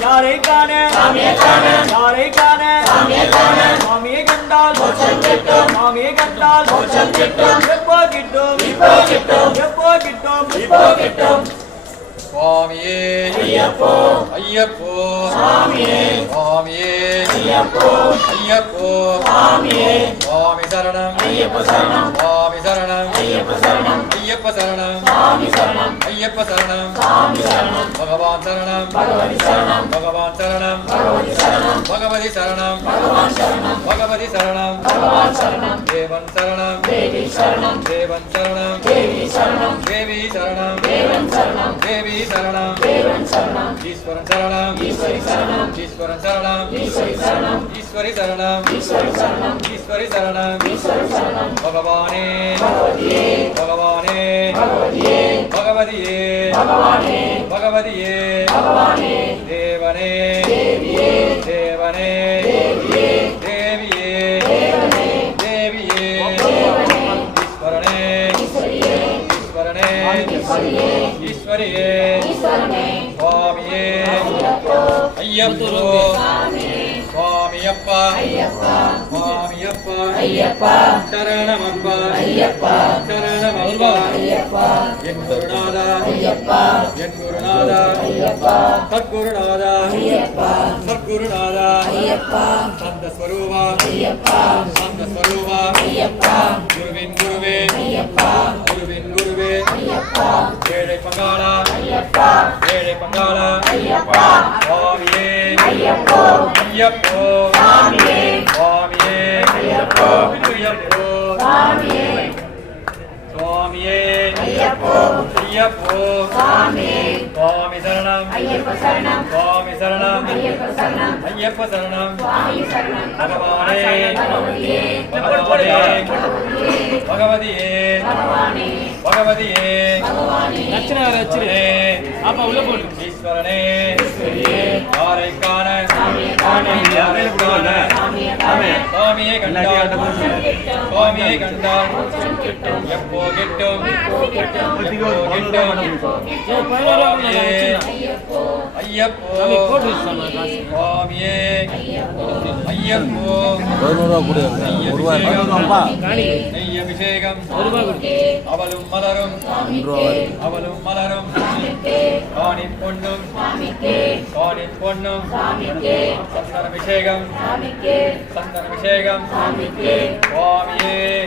யாரை காண சாமியை காண யாரை காண சாமியை காண சாமியை கண்டால் மோட்சம் கிட்டும் சாமியை கண்டால் மோட்சம் கிட்டும் எப்போ கிட்டும் இப்போ கிட்டும் எப்போ கிட்டும் இப்போ கிட்டும் சுவாமியே ஐயப்போ ஐயப்போ சாமியே சுவாமியே ஐயப்போ ஐயப்போ சாமியே சுவாமி சரணம் ஐயப்ப சரணம் சுவாமி சரணம் ஐயப்ப சரணம் ஐயப்ப சரணம் சாமி சரணம் ஐயப்ப சரணம் சாமி சரணம் பகவான் சரணம் பகவதி சரணம் பகவான் சரணம் பகவதி சரணம் பகவதி சரணம் பகவான் சரணம் பகவதி சரணம் பகவான் சரணம் தேவன் சரணம் தேவி சரணம் தேவன் சரணம் தேவி சரணம் தேவி சரணம் தேவன் சரணம் தேவி சரணம் தேவன் சரணம் ஈஸ்வரன் சரணம் ஈஸ்வரி சரணம் ஈஸ்வரன் சரணம் ஈஸ்வரி சரணம் ஈஸ்வரி சரணம் ஈஸ்வரி சரணம் ஈஸ்வரி சரணம் ஈஸ்வரி சரணம் பகவானே பகவதியே பகவானே பகவதியே பகவதியே பகவானே பகவதியே பகவானே தேவனே தேவியே தேவனே தேவியே தேவியே தேவனே தேவியே ஈஸ்வரனே ஈஸ்வரியே ஈஸ்வரனே ஈஸ்வரியே ஈஸ்வரியே சுவாமியே ஐயப்போ சுவாமியப்பா சுவாமியப்பா ஐயப்பா சரணமப்பா ஐயப்பா சரணமப்பா ஐயப்பா என் குருநாதா ஐயப்பா என் குருநாதா ஐயப்பா சத்குருநாதா ஐயப்பா சத்குருநாதா ஐயப்பா சந்த ஸ்வரூபா ஐயப்பா சந்த ஸ்வரூபா ஐயப்பா குருவின் குருவே ஐயப்பா குருவின் குருவே ஐயப்பா ஏழை பங்காளா ஐயப்பா ஏழை பங்காளா ஐயப்பா சுவாமியே ஐயப்போ ஐயப்போ சுவாமியே சுவாமியே ஐயப்போ ஐயப்போ சுவாமியே சுவாமியே ஐயப்போ ஐயப்போ சுவாமியே சுவாமி சரணம் ஐயப்ப சரணம் சுவாமி சரணம் ஐயப்ப சரணம் ஐயப்ப சரணம் சுவாமி சரணம் பகவானே பகவதியே பகவதியே பகவானே பகவதியே பகவானே ரச்சனா ரச்சனே அப்பா உள்ள போடு ஈஸ்வரனே ஈஸ்வரியே யாரை காண சாமியை காண யாரை காண சாமியை காண சாமியை கண்டால் சுவாமியை கண்டால் எப்போ கிட்டும் எப்போ கிட்டும் சுவாமியே ஐயப்போ சுவாமியே ஐயப்போ நெய் அபிஷேகம் அவளும் மலரும் அவளும் மலரும் காணி பொன்னும் காணி பொன்னும் சந்தனபிஷேகம் சந்தனபிஷேகம் சுவாமியே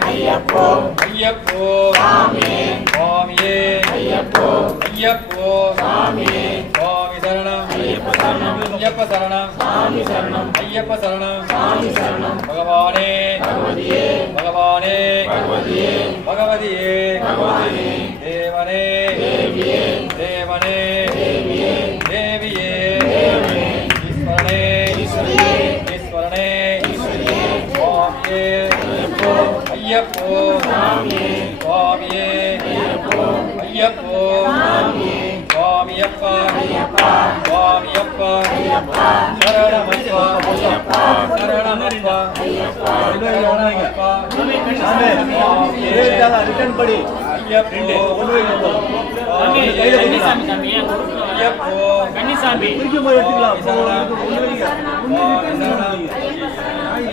ஐயப்போ ஐயப்போ சுவாமியே ஐயப்போ ஐயப்போ சுவாமியே சுவாமி சரணம் ஐயப்ப சரணம் ஐயப்ப சரணம் சுவாமி சரணம் ஐயப்ப சரணம் சுவாமி சரணம் பகவானே பகவதியே பகவானே பகவதியே பகவதியே பகவானே தேவனே தேவியே தேவனே தேவியே தேவியே தேவனே ஈஸ்வரனே ஈஸ்வரியே ஈஸ்வரனே ஈஸ்வரியே சுவாமியே ஐயப்போ ஐயப்போ சுவாமியே சுவாமியே ஐயப்போ ஐயப்போ சுவாமியே சுவாமியப்பா ஐயப்பா சுவாமியப்பா ஐயப்பா சரணமப்பா ஐயப்பா சரணமப்பா ஐயப்பா சரணமப்பா ரிட்டர்ன் படி ஐயப்போ ஐயப்போ கன்னிசாமி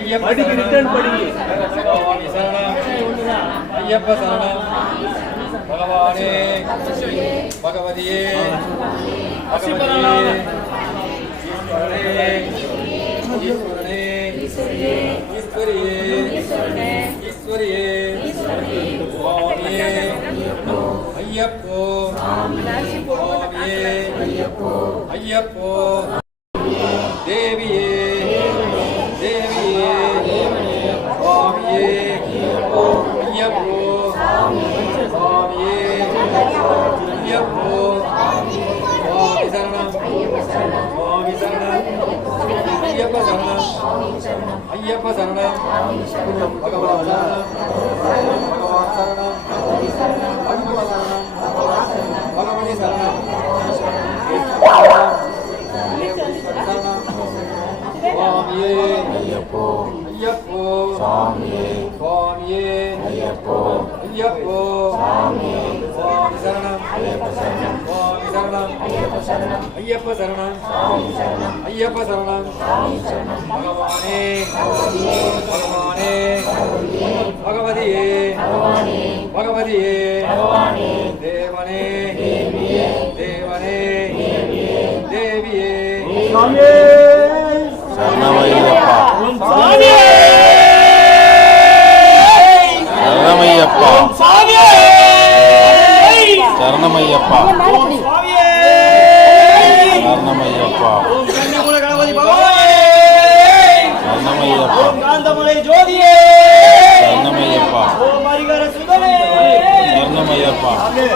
ஐயப்பா ரிட்டர்ன் படி சுவாமி சரணம் ஐயப்ப சரணம் பகவானே பகவதியே பகவதியே ஈஸ்வரனே ஈஸ்வரனே ஈஸ்வரியே ஈஸ்வரியே சுவாமியே ஐயப்போ சுவாமியே ஐயப்போ தேவியே தேவியே சுவாமியே ஐயப்போ சுவாமியே ஐயப்போ சுவாமி சரணம் சுவாமி சரணம் ஐயப்ப சரணம் ஐயப்ப சரணம் பகவான் சரணம் பகவான் சரணம் பகவ சரணம் பகவதி சரணம் சரணம் சுவாமியே ஐயப்போ ஐயப்போ சுவாமி சரணம் சுவாமி சரணம் ஐயப்ப சரணம் ஐயப்ப சரணம் பகவானே பகவானே பகவதியே பகவதியே தேவனே தேவனே தேவியே சுவாமியே சரணமையப்பா சுவாமியே சரணமையப்பா சுவாமியே சரணமையப்பா சுவாமியே சரணமையப்பா ஓம் கன்னிமூல கணபதி பகவானே சரணமையப்பா ஓம் காந்தமலை ஜோதியே சரணமையப்பா ஓம் ஹரிகர சுதனே சரணமையப்பா சாமி